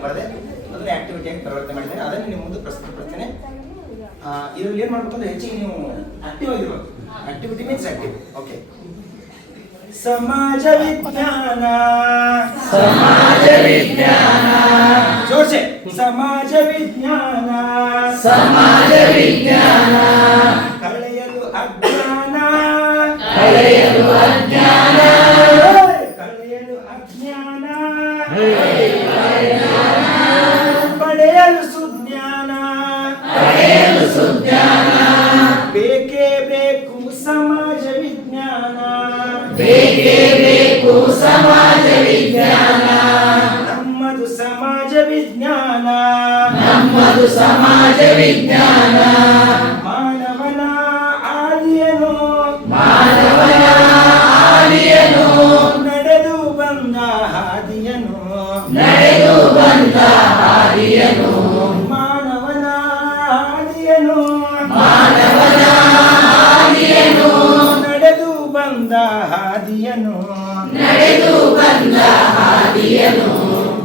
ಪ್ರಶ್ನೆಯನ್ನು ಬರದೆ ಅದನ್ನ ಆಕ್ಟಿವಿಟಿಯಾಗಿ ಪರಿವರ್ತನೆ ಮಾಡಿದ್ದೇನೆ. ಅದನ್ನು ನಿಮ್ಮ ಮುಂದೆ ಪ್ರಸ್ತುತಪಡಿಸ್ತೇನೆ. ಇದರಲ್ಲಿ ಏನು ಮಾಡ್ಬೇಕಂದ್ರೆ ಹೆಚ್ಚಿಗೆ ನೀವು ಆಕ್ಟಿವ್ ಆಗಿರ್ಬೇಕು. Activity means active. ಓಕೆ. ಸಮಾಜ ವಿಜ್ಞಾನ ಜೋರ್ಸೆ. ಸಮಾಜ ವಿಜ್ಞಾನ ಕಳೆಯಲು ಅಜ್ಞಾನ ಕಳೆಯಲು ಅಜ್ಞಾನ ಪಡೆಯಲು ಸುಜ್ಞಾನ ಬೇಕೇ ಬೇಕು ಸಮಾಜ ವಿಜ್ಞಾನ ನಮ್ಮದು ಸಮಾಜ ವಿಜ್ಞಾನ ಮಾನವನ ಆದಿಯನು ನಡೆದು ಬಂದ ಹಾದಿಯನು ಮಾನವನ ಆದಿಯನು ನಡೆದು ಬಂದ ಹಾದಿಯನು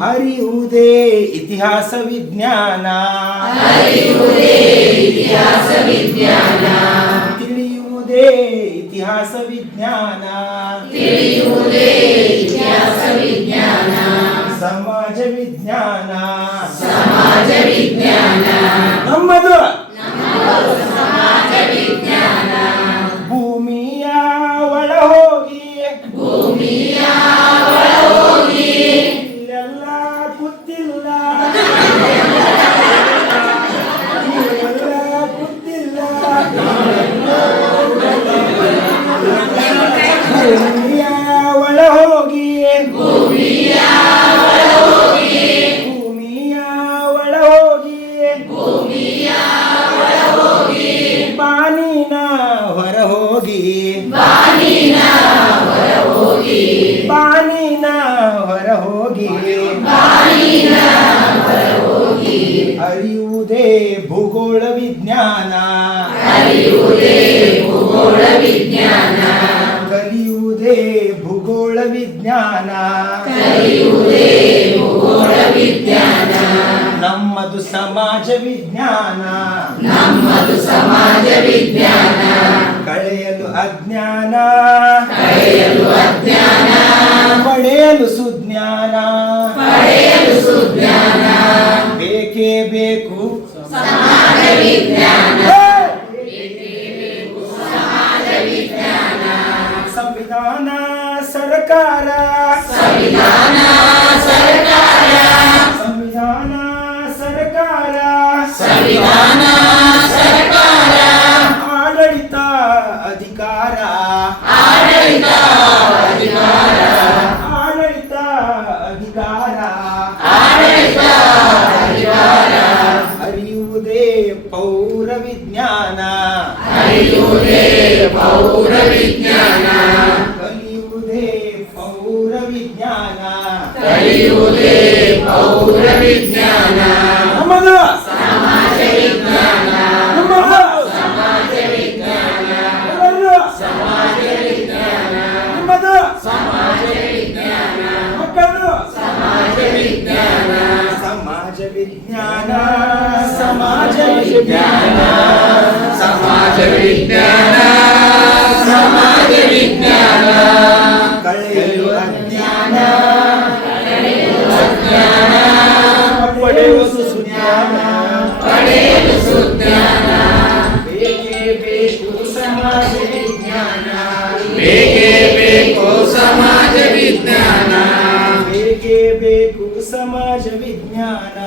ಅರಿಯುವುದೇ ಇತಿಹಾಸ ವಿಜ್ಞಾನ ತಿಳಿಯುವುದೇ ಇತಿಹಾಸ ವಿಜ್ಞಾನ ಸಮಾಜ ವಿಜ್ಞಾನ ನಮ್ಮದು ಭೂಮಿಯ ಒಳ ಹೋಗಿ ಇಲ್ಲೆಲ್ಲ ಗೊತ್ತಿಲ್ಲ ಭೂಮಿಯ ಒಳ ಹೋಗಿ ಬಾನಿನ ಹೊರ ಹೋಗಿ ಅರಿಯುವುದೇ ಭೂಗೋಳ ವಿಜ್ಞಾನ ಕಲಿಯುವುದೇ ಭೂಗೋಳ ವಿಜ್ಞಾನ ನಮ್ಮದು ಸಮಾಜ ವಿಜ್ಞಾನ ಕಳೆಯಲು ಅಜ್ಞಾನ ಪಡೆಯಲು ಸುಜ್ಞಾನ ಬೇಕೇ ಬೇಕು ಸಂವಿಧಾನ ಸರ್ಕಾರ ಆಡಳಿತ ಅಧಿಕಾರ ಅರಿಯುವುದೇ ಪೌರ ವಿಜ್ಞಾನ ಕಲಿಯುವುದೇ ಪೌರ ವಿಜ್ಞಾನ ನಮ್ಮದು ಸಮಾಜ ವಿಜ್ಞಾನ ಕಳೆಯಲು ಅಜ್ಞಾನ ಪಡೆಯುವ ಸುಜ್ಞಾನ ಬೇಕೇ ಬೇಕು ಸಮಾಜ ವಿಜ್ಞಾನ ಸಮಾಜ ವಿಜ್ಞಾನ